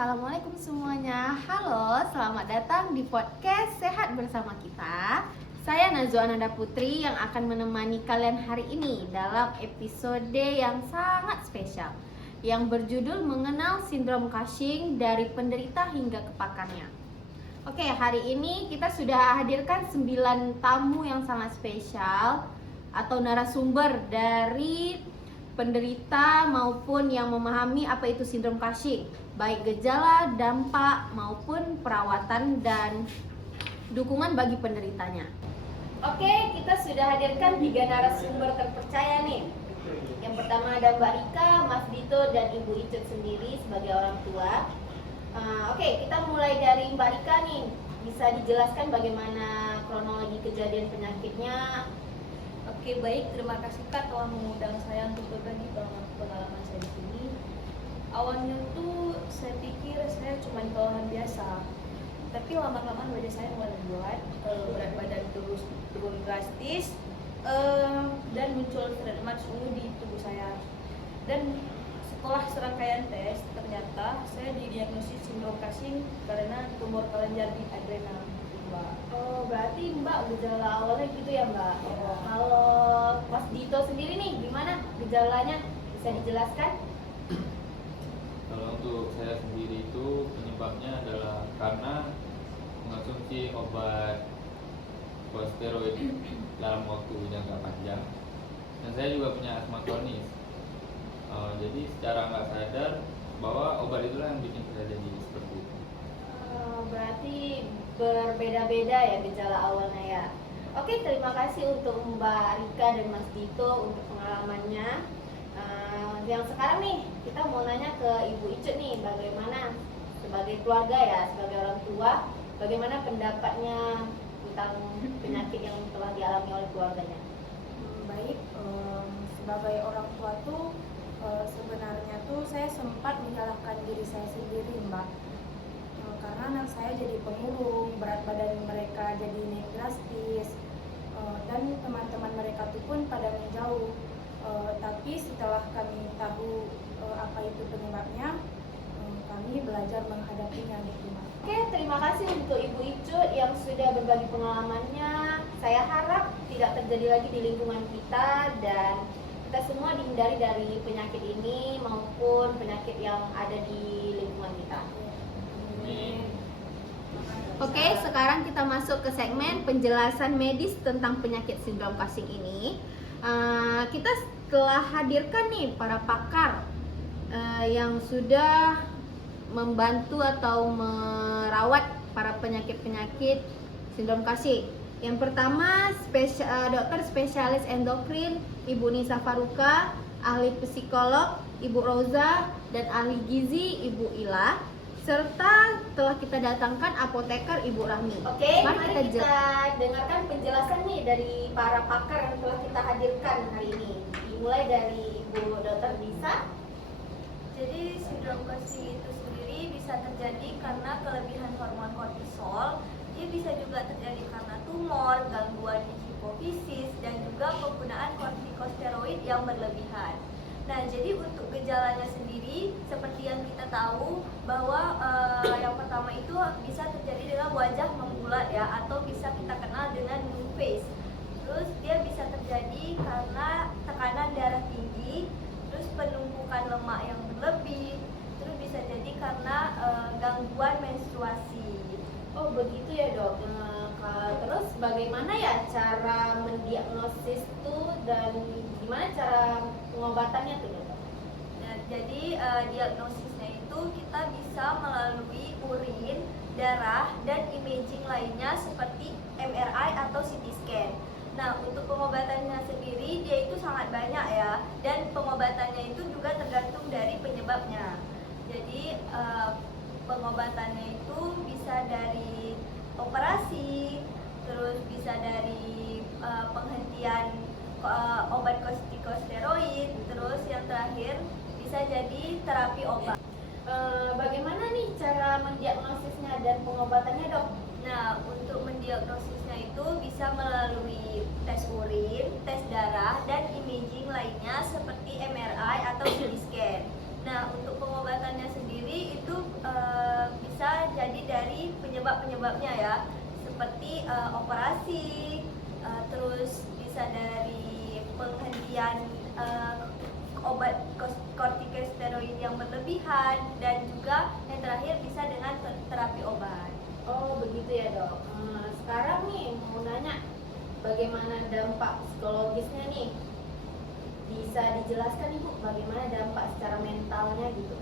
Assalamualaikum semuanya. Halo, selamat datang di podcast Sehat Bersama Kita. Saya Nazwa Ananda Putri yang akan menemani kalian hari ini dalam episode yang sangat spesial yang berjudul mengenal sindrom Cushing dari penderita hingga ke pakarnya. Oke, hari ini kita sudah hadirkan 9 tamu yang sangat spesial atau narasumber dari penderita maupun yang memahami apa itu sindrom Cushing, baik gejala, dampak maupun perawatan dan dukungan bagi penderitanya. Oke, kita sudah hadirkan 3 narasumber terpercaya nih. Yang pertama ada Mbak Rika, Mas Dito, dan Ibu Icut sendiri sebagai orang tua. Oke, kita mulai dari Mbak Rika nih. Bisa dijelaskan bagaimana kronologi kejadian penyakitnya? Oke, baik, terima kasih Kak telah mengundang saya untuk berbagi pengalaman saya di sini. Awalnya tuh saya pikir saya cuma kelelahan biasa, tapi lama-lama wajah saya mulai membuat, berat badan terus turun drastis, dan muncul lemak ungu di tubuh saya. Dan setelah serangkaian tes, ternyata saya didiagnosis sindrom Cushing karena tumor kelenjar di adrenal. Oh, berarti Mbak gejala awalnya gitu ya Mbak? Iya. Kalau Mas Dito sendiri nih, gimana gejalanya? Bisa dijelaskan? Kalau untuk saya sendiri itu penyebabnya adalah karena mengonsumsi obat steroid dalam waktu jangka panjang, dan saya juga punya asma kronis. Jadi secara nggak sadar bahwa obat itulah yang bikin saya jadi seperti itu. Berarti berbeda-beda ya gejala awalnya ya. Oke, terima kasih untuk Mbak Rika dan Mas Dito untuk pengalamannya. Yang sekarang nih kita mau nanya ke Ibu Icut nih, bagaimana sebagai keluarga ya, sebagai orang tua, bagaimana pendapatnya tentang penyakit yang telah dialami oleh keluarganya? Baik, sebagai orang tua tuh sebenarnya tuh saya sempat menyalahkan diri saya sendiri, Mbak. Karena anak saya jadi pemurung, berat badan mereka jadi naik drastis, dan teman-teman mereka tuh pun pada menjauh. Tapi setelah kami tahu apa itu penyebabnya, kami belajar menghadapinya gitu, Mbak. Oke, terima kasih untuk Ibu Icut yang sudah berbagi pengalamannya. Saya harap tidak terjadi lagi di lingkungan kita dan kita semua dihindari dari penyakit ini maupun penyakit yang ada di lingkungan kita. Oke, sekarang kita masuk ke segmen penjelasan medis tentang penyakit sindrom Cushing ini. Kita telah hadirkan nih para pakar yang sudah membantu atau merawat para penyakit-penyakit sindrom Cushing. Yang pertama, dokter spesialis endokrin Ibu Nisa Faruka, ahli psikolog Ibu Roza, dan ahli gizi Ibu Ila, serta telah kita datangkan apoteker Ibu Rahmi. Oke, mari kita dengarkan penjelasan nih dari para pakar yang telah kita hadirkan hari ini. Dimulai dari Ibu Dr. Nisa. Jadi sindrom Cushing itu sendiri bisa terjadi karena kelebihan hormon kortisol. Dia bisa juga terjadi karena tumor, gangguan di hipofisis, dan juga penggunaan kortikosteroid yang berlebihan. Nah, jadi untuk gejalanya sendiri, seperti yang kita tahu bahwa yang pertama itu bisa terjadi dengan wajah membulat ya, atau bisa kita kenal dengan moon face. Terus dia bisa terjadi karena tekanan darah tinggi, terus penumpukan lemak yang berlebih, terus bisa jadi karena gangguan menstruasi. Oh begitu ya dok. Terus bagaimana ya cara mendiagnosis tuh dan gimana cara pengobatannya tuh dok? Nah, jadi diagnosisnya itu kita bisa melalui urin, darah, dan imaging lainnya seperti MRI atau CT scan. Nah, untuk pengobatannya sendiri dia itu sangat banyak ya, dan pengobatannya itu juga tergantung dari penyebabnya. Jadi pengobatannya itu bisa dari operasi, terus bisa dari penghentian obat kortikosteroid, terus yang terakhir bisa jadi terapi obat. Bagaimana nih cara mendiagnosisnya dan pengobatannya dok? Nah, untuk mendiagnosisnya itu bisa melalui tes urin, tes darah, dan imaging lainnya seperti MRI atau CT scan. Nah, untuk pengobatannya sendiri itu dari penyebab-penyebabnya ya, seperti operasi, terus bisa dari penghentian obat kortikosteroid yang berlebihan, dan juga yang terakhir bisa dengan terapi obat. Oh begitu ya dok. Sekarang nih mau nanya, bagaimana dampak psikologisnya nih? Bisa dijelaskan ibu bagaimana dampak secara mentalnya gitu?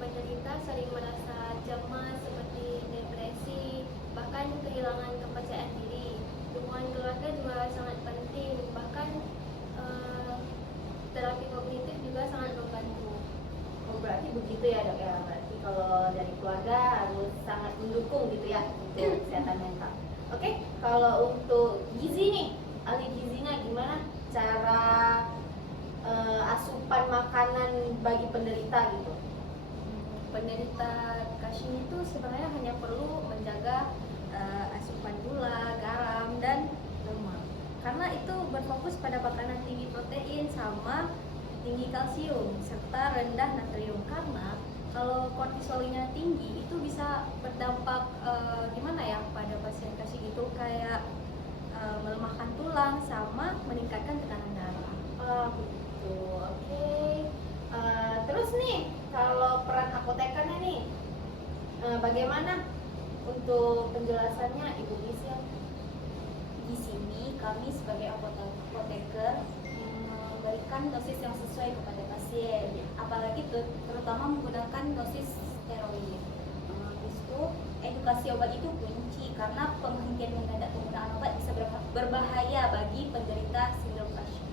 Penderita sering merasa cemas seperti depresi, bahkan kehilangan kepercayaan diri. Dukungan keluarga juga sangat penting, bahkan terapi kognitif juga sangat membantu. Oh berarti begitu ya dok ya. Berarti kalau dari keluarga harus sangat mendukung gitu ya untuk kesehatan mental. Oke, kalau untuk gizi nih, ahli gizinya gimana cara asupan makanan bagi penderita gitu? Penderita Cushing itu sebenarnya hanya perlu menjaga asupan gula, garam, dan lemak, karena itu berfokus pada makanan tinggi protein sama tinggi kalsium serta rendah natrium. Karena kalau kortisolnya tinggi itu bisa berdampak gimana ya pada pasien Cushing itu, kayak melemahkan tulang sama meningkatkan tekanan darah. Oh begitu, oke. Terus nih, kalau peran apotekernya nih, bagaimana untuk penjelasannya Ibu Gisel? Di sini kami sebagai apoteker memberikan dosis yang sesuai kepada pasien, apalagi terutama menggunakan dosis steroid. Itu edukasi obat itu kunci, karena penghentian mendadak penggunaan obat bisa berbahaya bagi penderita sindrom Cushing.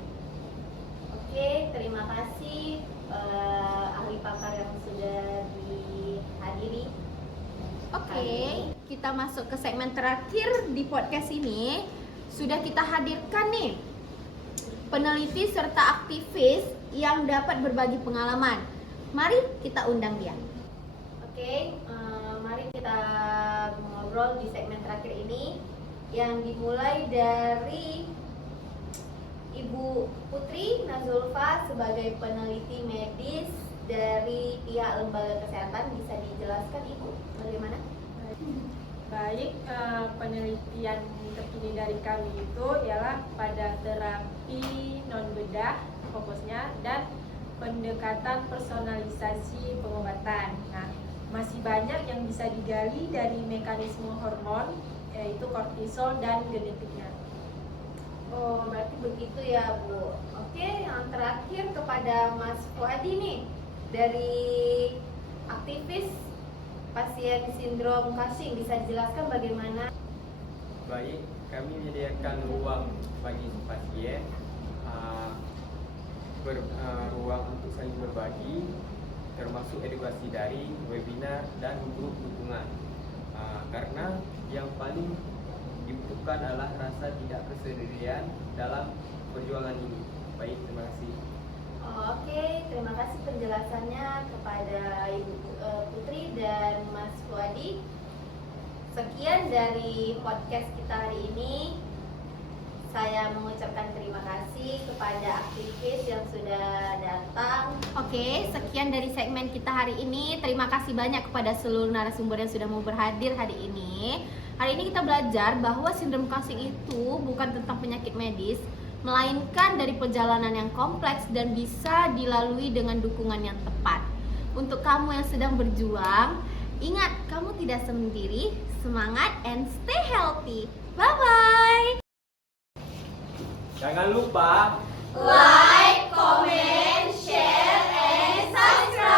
Oke, terima kasih ahli pakar yang sudah dihadiri. Oke, kita masuk ke segmen terakhir di podcast ini. Sudah kita hadirkan nih peneliti serta aktivis yang dapat berbagi pengalaman. Mari kita undang dia. Oke, mari kita ngobrol di segmen terakhir ini yang dimulai dari Ibu Putri Nazulfa sebagai peneliti medis dari pihak lembaga kesehatan. Bisa dijelaskan Ibu bagaimana? Baik, penelitian terkini dari kami itu ialah pada terapi non bedah fokusnya dan pendekatan personalisasi pengobatan. Nah, masih banyak yang bisa digali dari mekanisme hormon, yaitu kortisol dan genetiknya. Oh, berarti begitu ya, Bu. Oke, yang terakhir kepada Mas Fuadi nih, dari aktivis pasien sindrom Cushing, bisa dijelaskan bagaimana? Baik, kami menyediakan ruang bagi pasien, ruang untuk saling berbagi, termasuk edukasi daring, webinar, dan grup dukungan. Karena yang paling dibutuhkan adalah rasa tidak kesendirian dalam perjuangan ini. Baik, terima kasih. Oke, terima kasih penjelasannya kepada Ibu Putri dan Mas Fuadi. Sekian dari podcast kita hari ini. Saya mengucapkan terima kasih kepada aktivis yang sudah datang. Oke, sekian dari segmen kita hari ini. Terima kasih banyak kepada seluruh narasumber yang sudah mau berhadir hari ini. Hari ini kita belajar bahwa sindrom Cushing itu bukan tentang penyakit medis, melainkan dari perjalanan yang kompleks dan bisa dilalui dengan dukungan yang tepat. Untuk kamu yang sedang berjuang, ingat kamu tidak sendiri. Semangat and stay healthy. Bye-bye. Jangan lupa Like, comment, share, and subscribe.